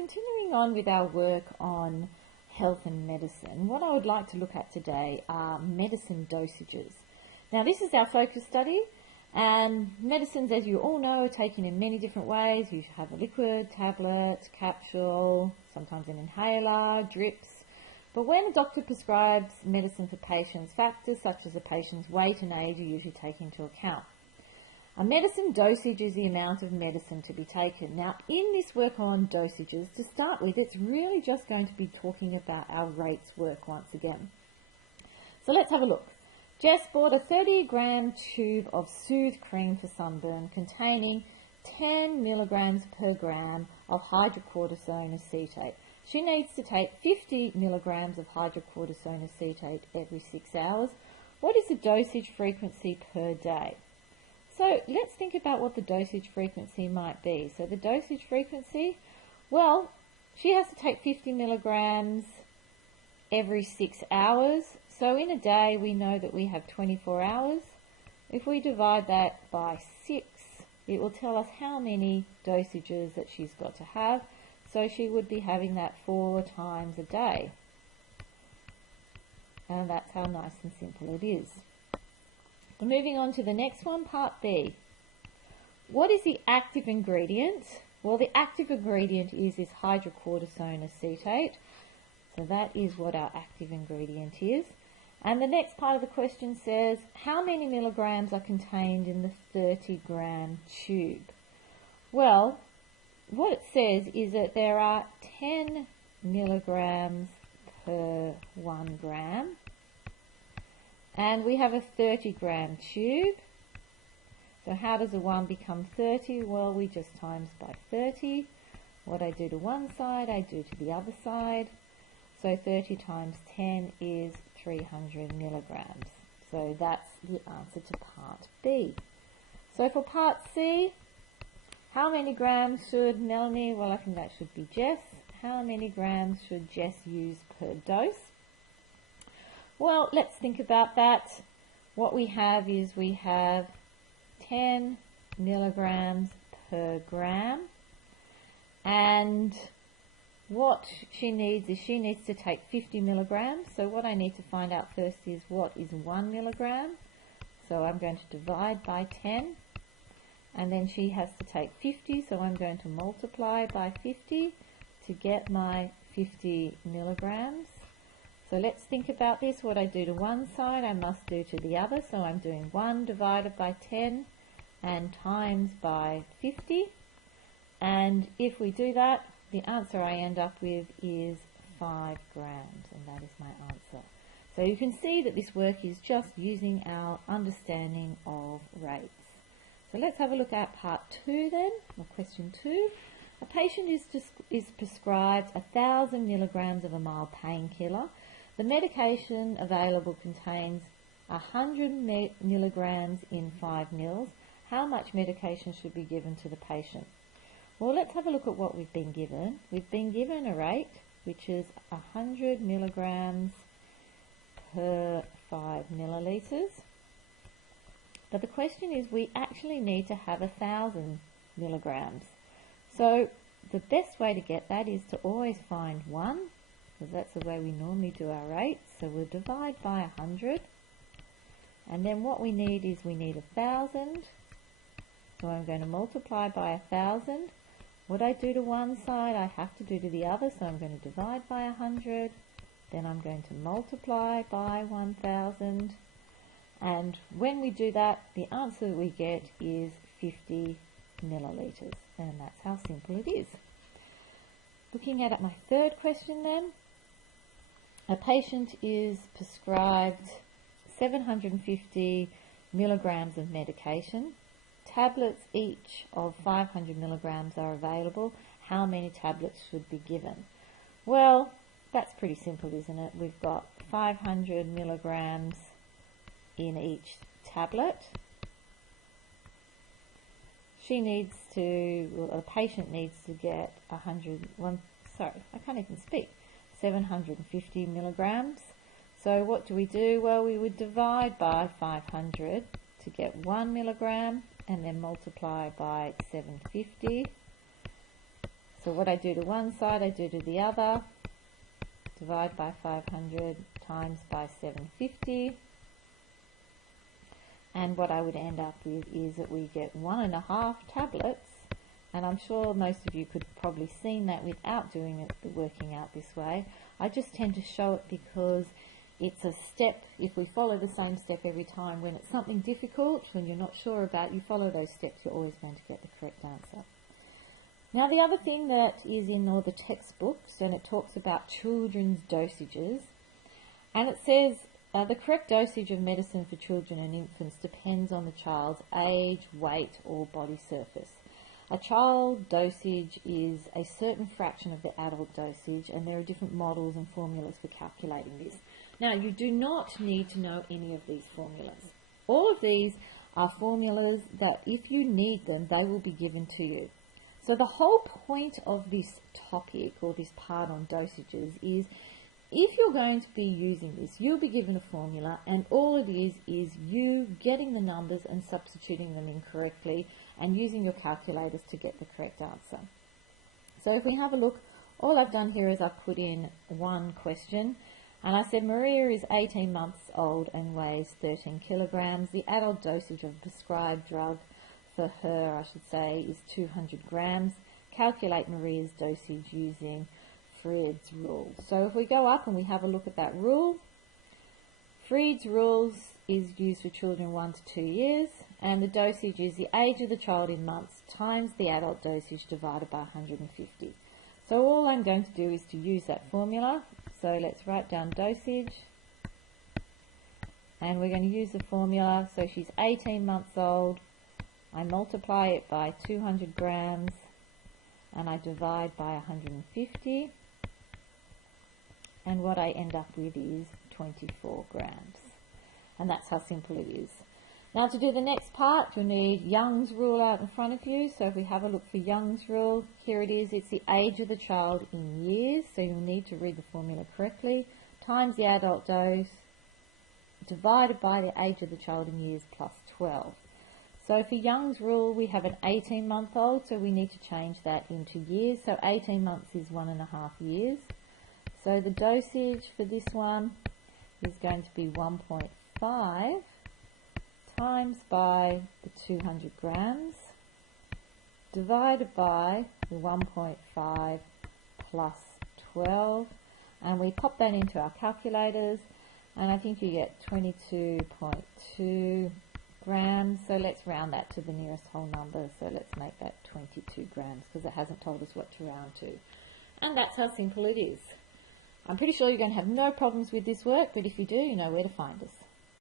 continuing on with our work on health and medicine, what I would like to look at today are medicine dosages. Now, this is our focus study, and medicines, as you all know, are taken in many different ways. You have a liquid, tablet, capsule, sometimes an inhaler, drips. But when a doctor prescribes medicine for patients, factors such as a patient's weight and age are usually taken into account. A medicine dosage is the amount of medicine to be taken. Now, in this work on dosages, to start with, it's really just going to be talking about our rates work once again. So let's have a look. Jess bought a 30-gram tube of Soothe cream for sunburn containing 10 milligrams per gram of hydrocortisone acetate. She needs to take 50 milligrams of hydrocortisone acetate every 6 hours. What is the dosage frequency per day? So let's think about what the dosage frequency might be. So the dosage frequency, well, she has to take 50 milligrams every 6 hours. So in a day, we know that we have 24 hours. If we divide that by 6, it will tell us how many dosages that she's got to have. So she would be having that 4 times a day. And that's how nice and simple it is. Moving on to the next one, part B. What is the active ingredient? Well, the active ingredient is this hydrocortisone acetate. So that is what our active ingredient is. And the next part of the question says, how many milligrams are contained in the 30-gram tube? Well, what it says is that there are 10 milligrams per 1 gram. And we have a 30-gram tube. So how does a 1 become 30? Well, we just times by 30. What I do to one side, I do to the other side. So 30 times 10 is 300 milligrams. So that's the answer to part B. So for part C, how many grams should Melanie, well, I think that should be Jess. How many grams should Jess use per dose? Well, let's think about that. What we have is we have 10 milligrams per gram. And what she needs is she needs to take 50 milligrams. So what I need to find out first is what is 1 milligram. So I'm going to divide by 10. And then she has to take 50. So I'm going to multiply by 50 to get my 50 milligrams. So let's think about this. What I do to one side, I must do to the other. So I'm doing 1 divided by 10 and times by 50. And if we do that, the answer I end up with is 5 grams. And that is my answer. So you can see that this work is just using our understanding of rates. So let's have a look at part 2 then, or question 2. A patient is prescribed 1,000 milligrams of a mild painkiller. The medication available contains 100 milligrams in 5 mils. How much medication should be given to the patient? Well, let's have a look at what we've been given. We've been given a rate which is 100 milligrams per 5 millilitres. But the question is we actually need to have 1,000 milligrams. So the best way to get that is to always find 1. Because that's the way we normally do our rates. So we'll divide by 100. And then what we need is we need 1,000. So I'm going to multiply by 1,000. What I do to one side, I have to do to the other. So I'm going to divide by 100. Then I'm going to multiply by 1,000. And when we do that, the answer we get is 50 millilitres. And that's how simple it is. Looking at my third question then. A patient is prescribed 750 milligrams of medication. Tablets each of 500 milligrams are available. How many tablets should be given? Well, that's pretty simple, isn't it? We've got 500 milligrams in each tablet. A patient needs to get 750 milligrams. So what do we do? Well, we would divide by 500 to get 1 milligram and then multiply by 750. So what I do to one side, I do to the other. Divide by 500 times by 750. And what I would end up with is that we get 1.5 tablets. And I'm sure most of you could have probably seen that without doing it, working out this way. I just tend to show it because it's a step. If we follow the same step every time, when it's something difficult, when you're not sure about, you follow those steps, you're always going to get the correct answer. Now the other thing that is in all the textbooks, and it talks about children's dosages, and it says the correct dosage of medicine for children and infants depends on the child's age, weight or body surface. A child dosage is a certain fraction of the adult dosage, and there are different models and formulas for calculating this. Now, you do not need to know any of these formulas. All of these are formulas that if you need them, they will be given to you. So the whole point of this topic, or this part on dosages, is if you're going to be using this, you'll be given a formula, and all it is you getting the numbers and substituting them in correctly and using your calculators to get the correct answer. So if we have a look, all I've done here is I've put in one question, and I said Maria is 18 months old and weighs 13 kilograms. The adult dosage of prescribed drug for her, I should say, is 200 grams. Calculate Maria's dosage using Freud's rule. So if we go up and we have a look at that rule, Freud's rules is used for children 1 to 2 years, and the dosage is the age of the child in months times the adult dosage divided by 150. So all I'm going to do is to use that formula. So let's write down dosage, and we're going to use the formula. So she's 18 months old, I multiply it by 200 grams, and I divide by 150, and what I end up with is 24 grams. And that's how simple it is. Now to do the next part, you'll need Young's rule out in front of you. So if we have a look for Young's rule, here it is. It's the age of the child in years, so you'll need to read the formula correctly, times the adult dose, divided by the age of the child in years plus 12. So for Young's rule, we have an 18-month-old, so we need to change that into years. So 18 months is 1.5 years. So the dosage for this one is going to be 1.5 times by the 200 grams divided by the 1.5 plus 12, and we pop that into our calculators, and I think you get 22.2 grams. So let's round that to the nearest whole number. So let's make that 22 grams because it hasn't told us what to round to. And that's how simple it is. I'm pretty sure you're going to have no problems with this work, but if you do, you know where to find us.